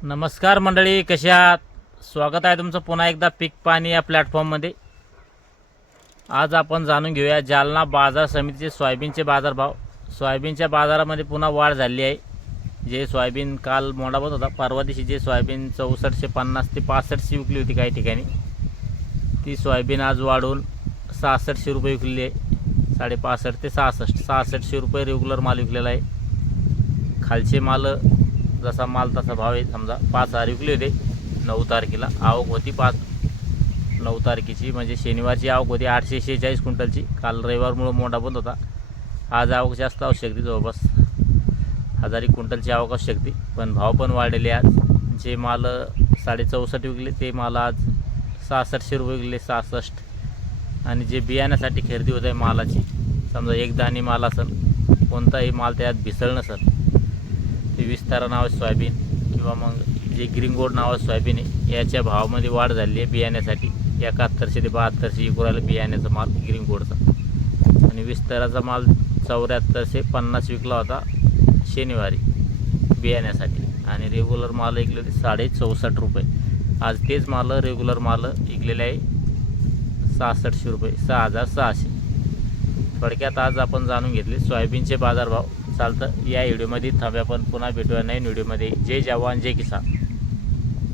नमस्कार मंडळी, कशा आहात? स्वागत आहे तुमचं पुन्हा एकदा पीक पाणी या प्लॅटफॉर्ममध्ये. आज आपण जाणून घेऊया जालना बाजार समितीचे सोयाबीनचे बाजारभाव. सोयाबीनच्या बाजारामध्ये पुन्हा वाढ झाली आहे. जे सोयाबीन काल मोडा बंद होता, परवा दिवशी जे सोयाबीन 6450 ते 6500 विकली होती काही ठिकाणी, ती सोयाबीन आज वाढून 6600 रुपये विकली आहे. 65.5 ते 6600 रुपये रेग्युलर माल विकलेला आहे. खालचे माल जसा माल तसा भाव आहे. समजा 5000 विकले होते 9 तारखेला. आवक होती 9 तारखेची, म्हणजे शनिवारची आवक होती 846 क्विंटलची. काल रविवारमुळे मोठा बंद होता. आज आवक जास्त असू शकते, जवळपास 1000 क्विंटलची आवक असू शकते. पण भाव पण वाढलेले. आज जे माल 64.5 विकले ते माल आज 6600 रुपये विकले, 66. आणि जे बियाण्यासाठी खरेदी होत आहे मालाची, समजा एक दाणी माल असेल, कोणताही माल त्यात भिसळ नसेल, ते विस्तारा नावाचे सोयाबीन किंवा मग जे ग्रीन गोल्ड नावाचं सोयाबीन आहे, याच्या भावामध्ये वाढ झाली आहे. बियाण्यासाठी 7100 ते 7200 विकू राहिलं बियाण्याचा माल ग्रीन गोल्डचा. आणि विस्ताराचा माल 7450 विकला होता शनिवारी बियाण्यासाठी. आणि रेग्युलर माल विकले होते 64.5 रुपये. आज तेच माल रेग्युलर माल विकलेले आहे 6600 रुपये, 6600. थोडक्यात आज आपण जाणून घेतले सोयाबीनचे बाजारभाव. चालतं, या व्हिडिओमध्ये थांबूया, पण पुन्हा भेटूया नवीन व्हिडिओमध्ये. जय जवान जय किसान.